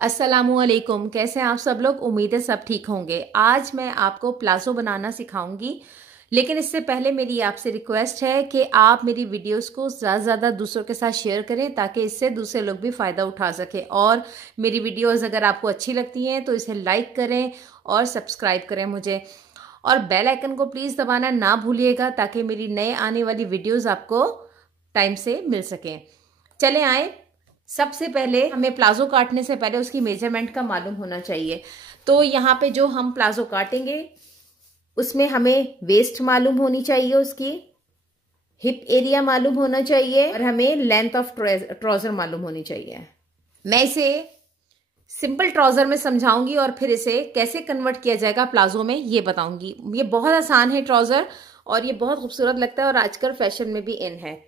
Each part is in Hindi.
अस्सलामुअलैकुम। कैसे हैं आप सब लोग? उम्मीद है सब ठीक होंगे। आज मैं आपको प्लाजो बनाना सिखाऊंगी, लेकिन इससे पहले मेरी आपसे रिक्वेस्ट है कि आप मेरी वीडियोस को ज़्यादा से ज़्यादा दूसरों के साथ शेयर करें ताकि इससे दूसरे लोग भी फ़ायदा उठा सकें। और मेरी वीडियोस अगर आपको अच्छी लगती हैं तो इसे लाइक करें और सब्सक्राइब करें मुझे, और बेल आइकन को प्लीज़ दबाना ना भूलिएगा ताकि मेरी नए आने वाली वीडियोज़ आपको टाइम से मिल सकें। चले आए। सबसे पहले हमें प्लाजो काटने से पहले उसकी मेजरमेंट का मालूम होना चाहिए। तो यहाँ पे जो हम प्लाजो काटेंगे उसमें हमें वेस्ट मालूम होनी चाहिए, उसकी हिप एरिया मालूम होना चाहिए, और हमें लेंथ ऑफ ट्राउजर मालूम होनी चाहिए। मैं इसे सिंपल ट्राउजर में समझाऊंगी और फिर इसे कैसे कन्वर्ट किया जाएगा प्लाजो में ये बताऊंगी। ये बहुत आसान है ट्राउजर, और ये बहुत खूबसूरत लगता है और आजकल फैशन में भी इन है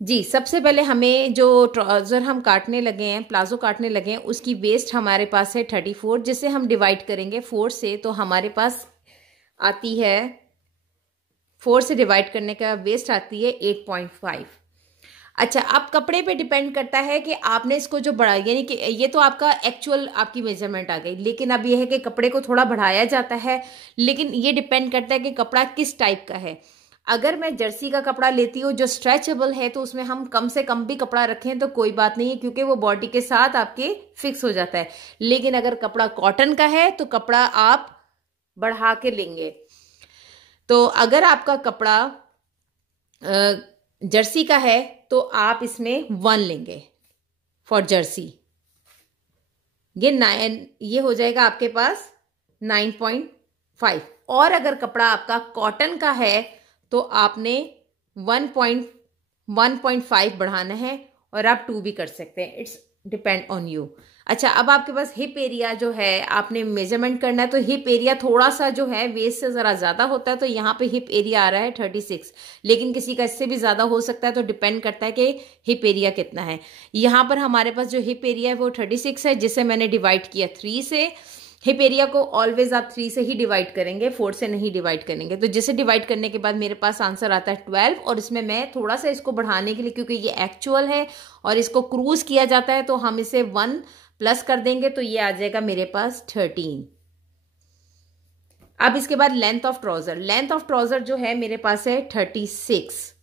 जी। सबसे पहले हमें जो ट्राउजर हम काटने लगे हैं, प्लाजो काटने लगे हैं, उसकी वेस्ट हमारे पास है 34, जिसे हम डिवाइड करेंगे 4 से, तो हमारे पास आती है 4 से डिवाइड करने का वेस्ट आती है 8.5। अच्छा, अब कपड़े पे डिपेंड करता है कि आपने इसको जो बढ़ा, यानी कि ये तो आपका एक्चुअल आपकी मेजरमेंट आ गई, लेकिन अब ये है कि कपड़े को थोड़ा बढ़ाया जाता है, लेकिन ये डिपेंड करता है कि कपड़ा किस टाइप का है। अगर मैं जर्सी का कपड़ा लेती हूँ जो स्ट्रेचेबल है तो उसमें हम कम से कम भी कपड़ा रखें तो कोई बात नहीं है, क्योंकि वो बॉडी के साथ आपके फिक्स हो जाता है। लेकिन अगर कपड़ा कॉटन का है तो कपड़ा आप बढ़ा के लेंगे। तो अगर आपका कपड़ा जर्सी का है तो आप इसमें 1 लेंगे फॉर जर्सी। ये हो जाएगा आपके पास 9.5। और अगर कपड़ा आपका कॉटन का है तो आपने 1.5 बढ़ाना है, और आप 2 भी कर सकते हैं। It's depend on you. अच्छा, अब आपके पास हिप एरिया जो है आपने मेजरमेंट करना है, तो हिप एरिया थोड़ा सा जो है वेस्ट से ज़रा ज़्यादा होता है, तो यहाँ पे हिप एरिया आ रहा है 36, लेकिन किसी का इससे भी ज़्यादा हो सकता है, तो डिपेंड करता है कि हिप एरिया कितना है। यहाँ पर हमारे पास जो हिप एरिया है वो 36 है, जिसे मैंने डिवाइड किया 3 से। हिप एरिया को ऑलवेज आप 3 से ही डिवाइड करेंगे, 4 से नहीं डिवाइड करेंगे। तो जिसे डिवाइड करने के बाद मेरे पास आंसर आता है 12, और इसमें मैं थोड़ा सा इसको बढ़ाने के लिए, क्योंकि ये एक्चुअल है और इसको क्रूज किया जाता है, तो हम इसे 1 प्लस कर देंगे, तो ये आ जाएगा मेरे पास 13। अब इसके बाद length of trouser. Length of trouser जो है मेरे पास है 36।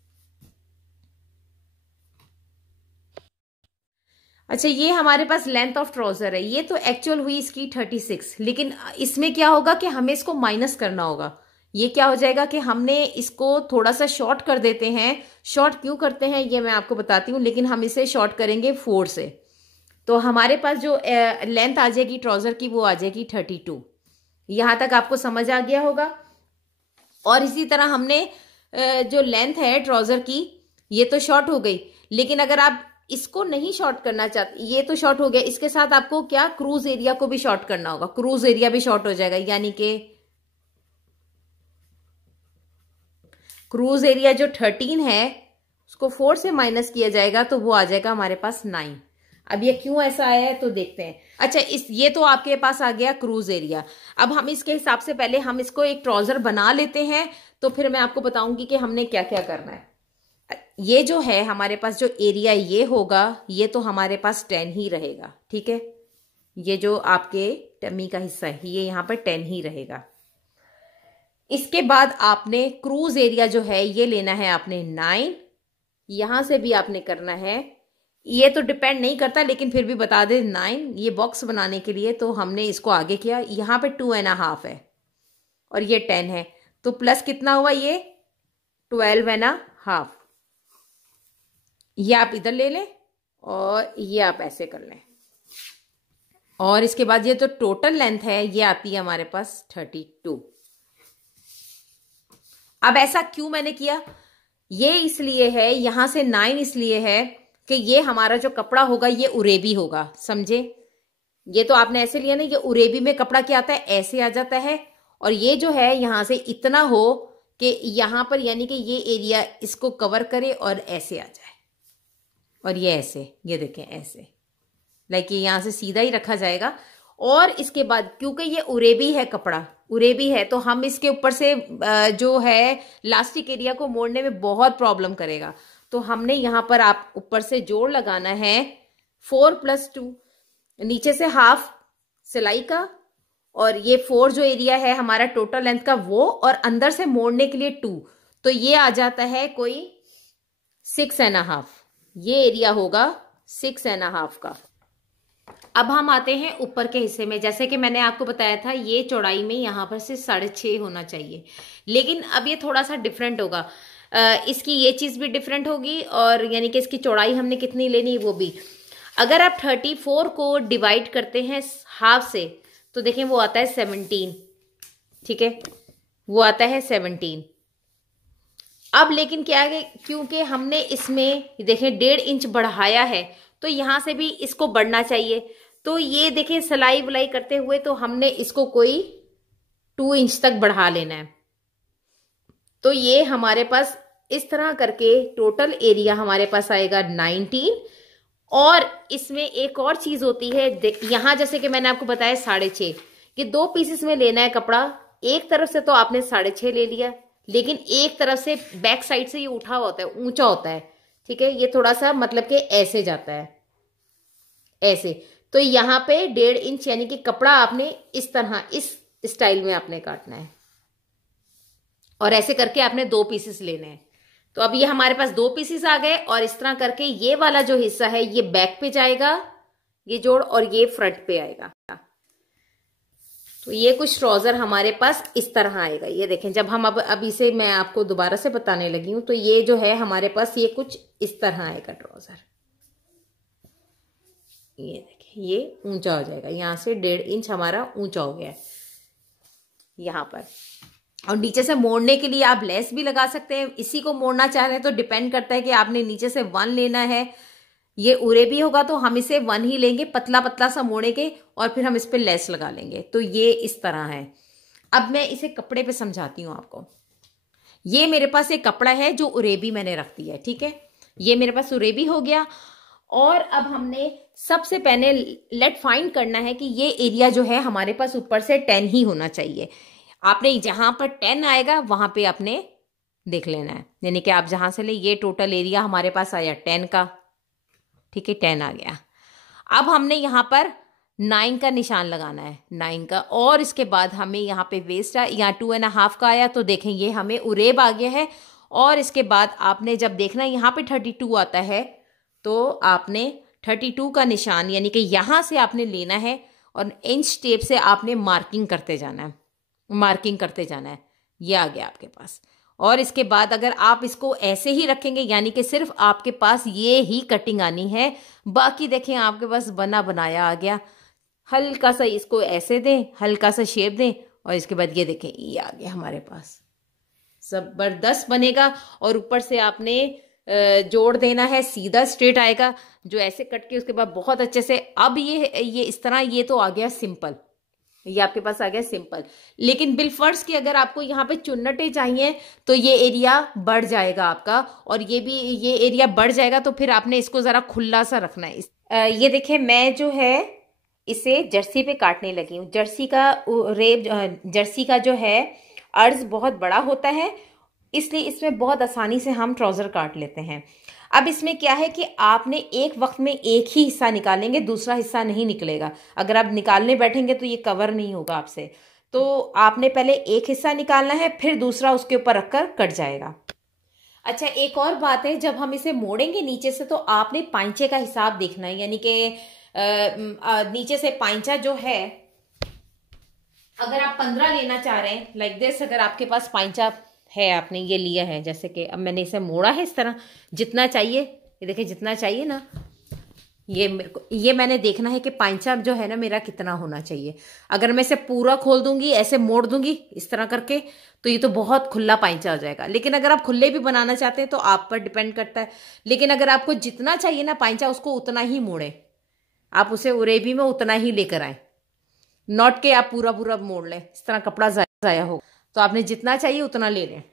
अच्छा, ये हमारे पास लेंथ ऑफ ट्राउजर है। ये तो एक्चुअल हुई इसकी 36, लेकिन इसमें क्या होगा कि हमें इसको माइनस करना होगा। ये क्या हो जाएगा कि हमने इसको थोड़ा सा शॉर्ट कर देते हैं। शॉर्ट क्यों करते हैं ये मैं आपको बताती हूँ, लेकिन हम इसे शॉर्ट करेंगे 4 से। तो हमारे पास जो लेंथ आ जाएगी ट्राउजर की वो आ जाएगी 32। यहां तक आपको समझ आ गया होगा। और इसी तरह हमने जो लेंथ है ट्राउजर की ये तो शॉर्ट हो गई, लेकिन अगर आप इसको नहीं शॉर्ट करना चाहते, ये तो शॉर्ट हो गया, इसके साथ आपको क्या क्रूज एरिया को भी शॉर्ट करना होगा। क्रूज एरिया भी शॉर्ट हो जाएगा, यानी कि क्रूज एरिया जो 13 है उसको 4 से माइनस किया जाएगा तो वो आ जाएगा हमारे पास 9। अब ये क्यों ऐसा आया है तो देखते हैं। अच्छा, ये तो आपके पास आ गया क्रूज एरिया। अब हम इसके हिसाब से पहले हम इसको एक ट्राउजर बना लेते हैं, तो फिर मैं आपको बताऊंगी कि हमने क्या क्या करना है। ये जो है हमारे पास जो एरिया ये होगा, ये तो हमारे पास 10 ही रहेगा, ठीक है। ये जो आपके टमी का हिस्सा है ये यहाँ पर 10 ही रहेगा। इसके बाद आपने क्रूज एरिया जो है ये लेना है आपने 9। यहां से भी आपने करना है, ये तो डिपेंड नहीं करता लेकिन फिर भी बता दे 9। ये बॉक्स बनाने के लिए तो हमने इसको आगे किया। यहाँ पे 2.5 है और ये 10 है, तो प्लस कितना हुआ ये 12.5। ये आप इधर ले लें और ये आप ऐसे कर लें। और इसके बाद ये तो टोटल लेंथ है ये आती है हमारे पास 32। अब ऐसा क्यों मैंने किया, ये इसलिए है, यहां से 9 इसलिए है कि ये हमारा जो कपड़ा होगा ये उरेबी होगा, समझे। ये तो आपने ऐसे लिया ना, ये उरेबी में कपड़ा क्या आता है ऐसे आ जाता है, और ये जो है यहां से इतना हो कि यहां पर यानी कि ये एरिया इसको कवर करे और ऐसे आ जाए, और ये ऐसे, ये देखें ऐसे, लाइक ये यहां से सीधा ही रखा जाएगा। और इसके बाद क्योंकि ये उरेबी है, कपड़ा उरेबी है, तो हम इसके ऊपर से जो है लास्टिक एरिया को मोड़ने में बहुत प्रॉब्लम करेगा। तो हमने यहां पर आप ऊपर से जोड़ लगाना है 4 + 2। नीचे से हाफ सिलाई का, और ये 4 जो एरिया है हमारा टोटल लेंथ का वो, और अंदर से मोड़ने के लिए 2, तो ये आ जाता है कोई 6.5। ये एरिया होगा 6.5 का। अब हम आते हैं ऊपर के हिस्से में। जैसे कि मैंने आपको बताया था ये चौड़ाई में यहाँ पर से 6.5 होना चाहिए, लेकिन अब ये थोड़ा सा डिफरेंट होगा। इसकी ये चीज़ भी डिफरेंट होगी, और यानी कि इसकी चौड़ाई हमने कितनी लेनी वो भी। अगर आप 34 को डिवाइड करते हैं हाफ से तो देखें वो आता है 17, ठीक है, वो आता है 17। अब लेकिन क्या है, क्योंकि हमने इसमें देखें 1.5 इंच बढ़ाया है तो यहां से भी इसको बढ़ना चाहिए। तो ये देखें सिलाई बुलाई करते हुए तो हमने इसको कोई 2 इंच तक बढ़ा लेना है। तो ये हमारे पास इस तरह करके टोटल एरिया हमारे पास आएगा 19। और इसमें एक और चीज होती है, यहां जैसे कि मैंने आपको बताया 6.5, ये 2 पीसेस में लेना है कपड़ा। एक तरफ से तो आपने 6.5 ले लिया, लेकिन एक तरफ से बैक साइड से ये उठा होता है, ऊंचा होता है, ठीक है, ये थोड़ा सा मतलब कि ऐसे जाता है, ऐसे। तो यहाँ पे 1.5 इंच यानी कि कपड़ा आपने इस तरह इस स्टाइल में आपने काटना है, और ऐसे करके आपने 2 पीसेस लेने हैं। तो अब ये हमारे पास 2 पीसेस आ गए, और इस तरह करके ये वाला जो हिस्सा है ये बैक पे जाएगा ये जोड़, और ये फ्रंट पे आएगा। तो ये कुछ ट्राउजर हमारे पास इस तरह आएगा। ये देखें, जब हम अब इसे मैं आपको दोबारा से बताने लगी हूं तो ये जो है हमारे पास ये कुछ इस तरह आएगा ट्राउजर। ये देखें ये ऊंचा हो जाएगा, यहां से 1.5 इंच हमारा ऊंचा हो गया है यहां पर। और नीचे से मोड़ने के लिए आप लेस भी लगा सकते हैं। इसी को मोड़ना चाह रहे हैं तो डिपेंड करता है कि आपने नीचे से 1 लेना है, ये उरे भी होगा तो हम इसे 1 ही लेंगे, पतला पतला सा मोड़ेंगे और फिर हम इस पे लेस लगा लेंगे। तो ये इस तरह है। अब मैं इसे कपड़े पे समझाती हूँ आपको। ये मेरे पास एक कपड़ा है जो उरेबी मैंने रख दिया है, ठीक है, ये मेरे पास उरेबी हो गया। और अब हमने सबसे पहले लेट फाइंड करना है कि ये एरिया जो है हमारे पास ऊपर से 10 ही होना चाहिए। आपने जहां पर 10 आएगा वहां पे आपने देख लेना है, यानी कि आप जहां से ले, ये टोटल एरिया हमारे पास आया 10 का, ठीक है, 10 आ गया। अब हमने यहां पर 9 का निशान लगाना है, 9 का, और इसके बाद हमें यहाँ पे वेस्ट है, यहाँ 2.5 का आया तो देखें ये हमें उरेब आ गया है। और इसके बाद आपने जब देखना यहाँ पे 32 आता है तो आपने 32 का निशान यानी कि यहां से आपने लेना है, और इंच टेप से आपने मार्किंग करते जाना है, मार्किंग करते जाना है। ये आ गया आपके पास। और इसके बाद अगर आप इसको ऐसे ही रखेंगे यानी कि सिर्फ आपके पास ये ही कटिंग आनी है, बाकी देखें आपके पास बना बनाया आ गया। हल्का सा इसको ऐसे दें, हल्का सा शेप दें, और इसके बाद ये देखें ये आ गया हमारे पास, जबरदस्त बनेगा। और ऊपर से आपने जोड़ देना है, सीधा स्ट्रेट आएगा, जो ऐसे कट के उसके बाद बहुत अच्छे से। अब ये इस तरह ये तो आ गया सिंपल, ये आपके पास आ गया सिंपल। लेकिन बिलफर्ज की अगर आपको यहाँ पे चुन्नटें चाहिए तो ये एरिया बढ़ जाएगा आपका, और ये भी ये एरिया बढ़ जाएगा, तो फिर आपने इसको जरा खुला सा रखना है। ये देखिए मैं जो है इसे जर्सी पे काटने लगी हूँ। जर्सी का जो है अर्ज बहुत बड़ा होता है, इसलिए इसमें बहुत आसानी से हम ट्राउजर काट लेते हैं। अब इसमें क्या है कि आपने एक वक्त में एक ही हिस्सा निकालेंगे, दूसरा हिस्सा नहीं निकलेगा। अगर आप निकालने बैठेंगे तो ये कवर नहीं होगा आपसे, तो आपने पहले एक हिस्सा निकालना है, फिर दूसरा उसके ऊपर रखकर कट जाएगा। अच्छा, एक और बात है, जब हम इसे मोड़ेंगे नीचे से तो आपने पांचे का हिसाब देखना है, यानी कि नीचे से पांचा जो है, अगर आप 15 लेना चाह रहे हैं लाइक दिस, अगर आपके पास पांचा है, आपने ये लिया है, जैसे कि अब मैंने इसे मोड़ा है इस तरह, जितना चाहिए, ये देखिए जितना चाहिए ना, ये मैंने देखना है कि पांचा जो है ना मेरा कितना होना चाहिए। अगर मैं इसे पूरा खोल दूंगी, ऐसे मोड़ दूंगी इस तरह करके, तो ये तो बहुत खुला पांचा हो जाएगा। लेकिन अगर आप खुले भी बनाना चाहते हैं तो आप पर डिपेंड करता है। लेकिन अगर आपको जितना चाहिए ना पांचा, उसको उतना ही मोड़े, आप उसे उरेबी में उतना ही लेकर आए, नॉट के आप पूरा पूरा मोड़ लें, इस तरह कपड़ा जाया होगा। तो आपने जितना चाहिए उतना ले लें,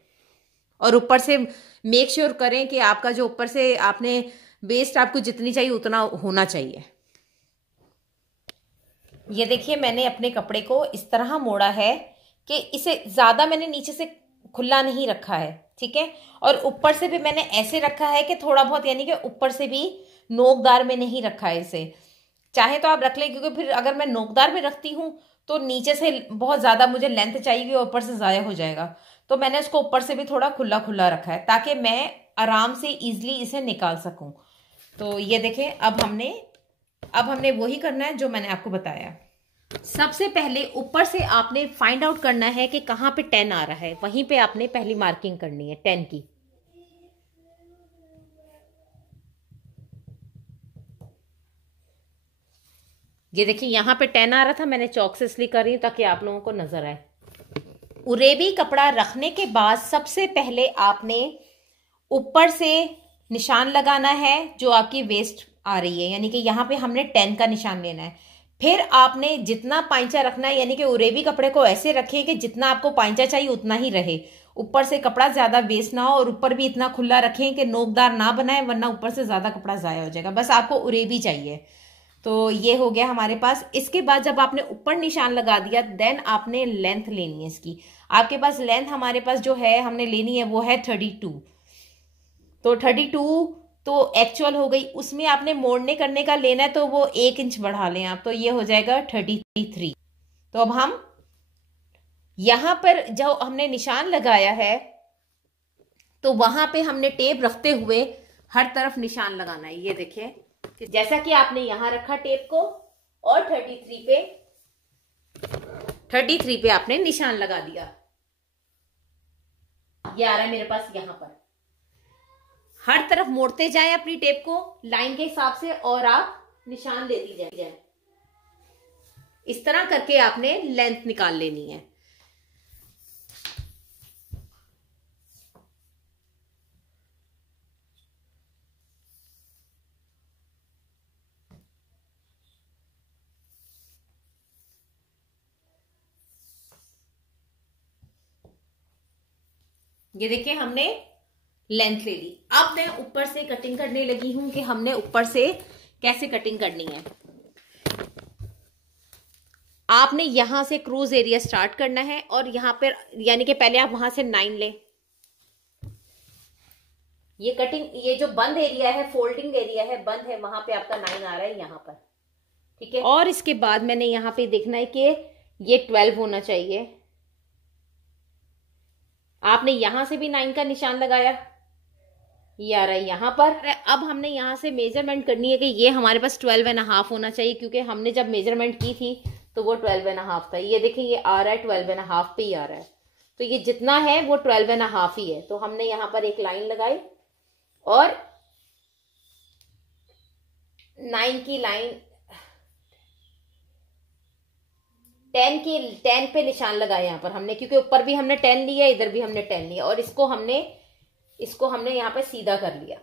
और ऊपर से मेक श्योर करें कि आपका जो ऊपर से आपने वेस्ट आपको जितनी चाहिए उतना होना चाहिए। ये देखिए मैंने अपने कपड़े को इस तरह मोड़ा है कि इसे ज्यादा मैंने नीचे से खुला नहीं रखा है, ठीक है, और ऊपर से भी मैंने ऐसे रखा है कि थोड़ा बहुत, यानी कि ऊपर से भी नोकदार में नहीं रखा है इसे, चाहे तो आप रख लें, क्योंकि फिर अगर मैं नोकदार में रखती हूँ तो नीचे से बहुत ज़्यादा मुझे लेंथ चाहिए और ऊपर से ज़ाया हो जाएगा। तो मैंने इसको ऊपर से भी थोड़ा खुला खुला रखा है ताकि मैं आराम से इजीली इसे निकाल सकूं। तो ये देखें, अब हमने वही करना है जो मैंने आपको बताया। सबसे पहले ऊपर से आपने फाइंड आउट करना है कि कहाँ पे 10 आ रहा है, वहीं पे आपने पहली मार्किंग करनी है 10 की। ये देखिए यहाँ पे 10 आ रहा था, मैंने चौक से इसलिए कर रही हूँ ताकि आप लोगों को नजर आए। उरेबी कपड़ा रखने के बाद सबसे पहले आपने ऊपर से निशान लगाना है जो आपकी वेस्ट आ रही है, यानी कि यहाँ पे हमने 10 का निशान लेना है। फिर आपने जितना पाइंचा रखना है, यानी कि उरेबी कपड़े को ऐसे रखें कि जितना आपको पाइंचा चाहिए उतना ही रहे, ऊपर से कपड़ा ज्यादा वेस्ट ना हो, और ऊपर भी इतना खुला रखें कि नोकदार ना बनाए, वरना ऊपर से ज्यादा कपड़ा जाया हो जाएगा। बस आपको उरेबी चाहिए। तो ये हो गया हमारे पास। इसके बाद जब आपने ऊपर निशान लगा दिया, देन आपने लेंथ लेनी है इसकी। आपके पास लेंथ हमारे पास जो है हमने लेनी है वो है 32। तो 32 तो एक्चुअल हो गई, उसमें आपने मोड़ने करने का लेना है तो वो 1 इंच बढ़ा लें आप, तो ये हो जाएगा 33। तो अब हम यहां पर जो हमने निशान लगाया है तो वहां पे हमने टेप रखते हुए हर तरफ निशान लगाना है। ये देखिए, जैसा कि आपने यहां रखा टेप को और 33 पे आपने निशान लगा दिया। ये आ रहा है मेरे पास यहां पर। हर तरफ मोड़ते जाएं अपनी टेप को लाइन के हिसाब से और आप निशान लेती जाए। इस तरह करके आपने लेंथ निकाल लेनी है। ये देखिए हमने लेंथ ले ली। अब मैं ऊपर से कटिंग करने लगी हूं कि हमने ऊपर से कैसे कटिंग करनी है। आपने यहां से क्रूज एरिया स्टार्ट करना है और यहां पर, यानी कि पहले आप वहां से 9 लें। ये कटिंग, ये जो बंद एरिया है, फोल्डिंग एरिया है, बंद है, वहां पे आपका 9 आ रहा है यहां पर, ठीक है। और इसके बाद मैंने यहां पे देखना है कि ये 12 होना चाहिए। आपने यहां से भी 9 का निशान लगाया, ये आ रहा है यहां पर। अब हमने यहां से मेजरमेंट करनी है कि ये हमारे पास 12.5 होना चाहिए, क्योंकि हमने जब मेजरमेंट की थी तो वो 12.5 था। ये देखिए ये आ रहा है 12.5 पे ही आ रहा है, तो ये जितना है वो 12.5 ही है। तो हमने यहां पर एक लाइन लगाई और 9 की लाइन, 10 पे निशान लगाया यहां पर हमने, क्योंकि ऊपर भी हमने 10 लिया, इधर भी हमने 10 लिया, और इसको हमने यहां पे सीधा कर लिया।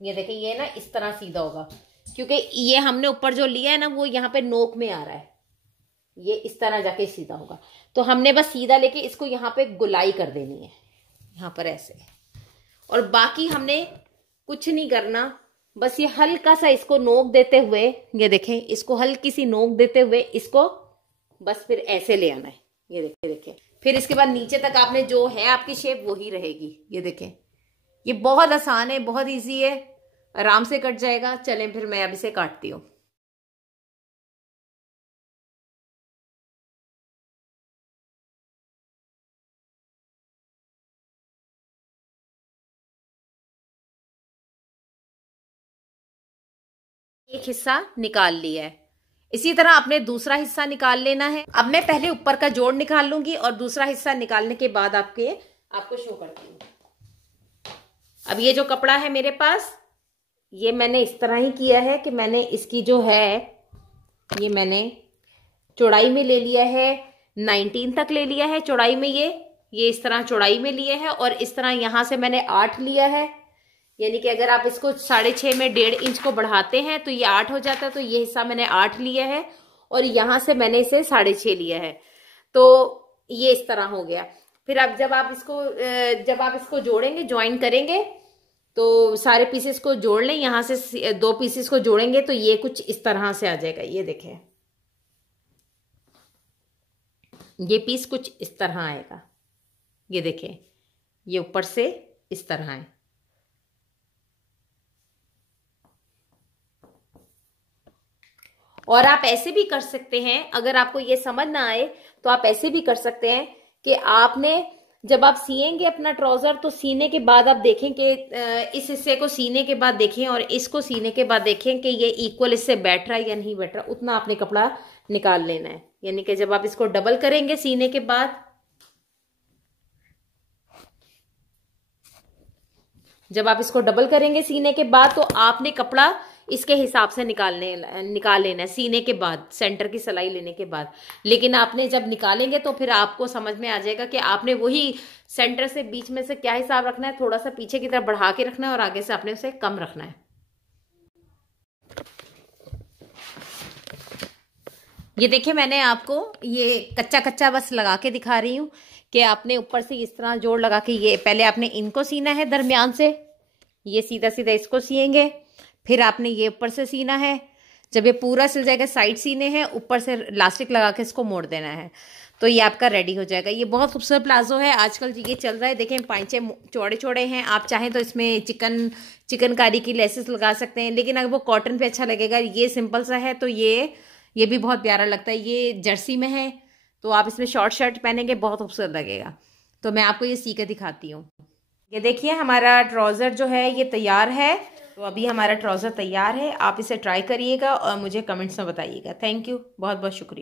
ये देखिए ये ना इस तरह सीधा होगा, क्योंकि ये हमने ऊपर जो लिया है ना वो यहाँ पे नोक में आ रहा है, ये इस तरह जाके सीधा होगा। तो हमने बस सीधा लेके इसको यहाँ पे गुलाई कर देनी है, यहाँ पर ऐसे। और बाकी हमने कुछ नहीं करना, बस ये हल्का सा इसको नोक देते हुए, ये देखें इसको हल्की सी नोक देते हुए इसको बस फिर ऐसे ले आना है। ये देखें फिर इसके बाद नीचे तक आपने जो है आपकी शेप वही रहेगी। ये देखें ये बहुत आसान है, बहुत इजी है, आराम से कट जाएगा। चलें फिर मैं अब इसे काटती हूँ। एक हिस्सा निकाल लिया है, इसी तरह आपने दूसरा हिस्सा निकाल लेना है। अब मैं पहले ऊपर का जोड़ निकाल लूंगी और दूसरा हिस्सा निकालने के बाद आपको शो करती हूँ। अब ये जो कपड़ा है मेरे पास, ये मैंने इस तरह ही किया है कि मैंने इसकी जो है ये मैंने चौड़ाई में ले लिया है, 19 तक ले लिया है चौड़ाई में। ये इस तरह चौड़ाई में लिए है, और इस तरह यहां से मैंने 8 लिया है, यानी कि अगर आप इसको 6.5 में 1.5 इंच को बढ़ाते हैं तो ये 8 हो जाता है। तो ये हिस्सा मैंने 8 लिया है और यहां से मैंने इसे 6.5 लिया है, तो ये इस तरह हो गया। फिर अब जब आप इसको जोड़ेंगे, ज्वाइन करेंगे, तो सारे पीसेस को जोड़ लें। यहां से 2 पीसेस को जोड़ेंगे तो ये कुछ इस तरह से आ जाएगा। ये देखें ये पीस कुछ इस तरह आएगा। ये देखें ये ऊपर से इस तरह है। और आप ऐसे भी कर सकते हैं, अगर आपको ये समझ ना आए तो आप ऐसे भी कर सकते हैं कि आपने जब आप सिएंगे अपना ट्राउजर तो सीने के बाद आप देखें कि इस हिस्से को सीने के बाद देखें और इसको सीने के बाद देखें कि ये इक्वल इससे बैठ रहा है या नहीं बैठ रहा, उतना आपने कपड़ा निकाल लेना है। यानी कि जब आप इसको डबल करेंगे सीने के बाद, जब आप इसको डबल करेंगे सीने के बाद तो आपने कपड़ा इसके हिसाब से निकाल लेना है सीने के बाद, सेंटर की सिलाई लेने के बाद। लेकिन आपने जब निकालेंगे तो फिर आपको समझ में आ जाएगा कि आपने वही सेंटर से बीच में से क्या हिसाब रखना है, थोड़ा सा पीछे की तरफ बढ़ा के रखना है और आगे से आपने उसे कम रखना है। ये देखिए मैंने आपको ये कच्चा कच्चा बस लगा के दिखा रही हूँ कि आपने ऊपर से इस तरह जोड़ लगा के, ये पहले आपने इनको सीना है दरमियान से, ये सीधा सीधा इसको सिएंगे, फिर आपने ये ऊपर से सीना है। जब ये पूरा सिल जाएगा साइड सीने हैं, ऊपर से इलास्टिक लगा के इसको मोड़ देना है, तो ये आपका रेडी हो जाएगा। ये बहुत खूबसूरत प्लाजो है, आजकल ये चल रहा है। देखें पांचे चौड़े चौड़े हैं, आप चाहें तो इसमें चिकनकारी की लेसेस लगा सकते हैं, लेकिन अगर वो कॉटन पे अच्छा लगेगा। ये सिंपल सा है तो ये भी बहुत प्यारा लगता है। ये जर्सी में है तो आप इसमें शॉर्ट शर्ट पहनेंगे बहुत खूबसूरत लगेगा। तो मैं आपको ये सी के दिखाती हूँ। ये देखिए हमारा ट्राउज़र जो है ये तैयार है। तो अभी हमारा ट्राउज़र तैयार है, आप इसे ट्राई करिएगा और मुझे कमेंट्स में बताइएगा। थैंक यू, बहुत बहुत शुक्रिया।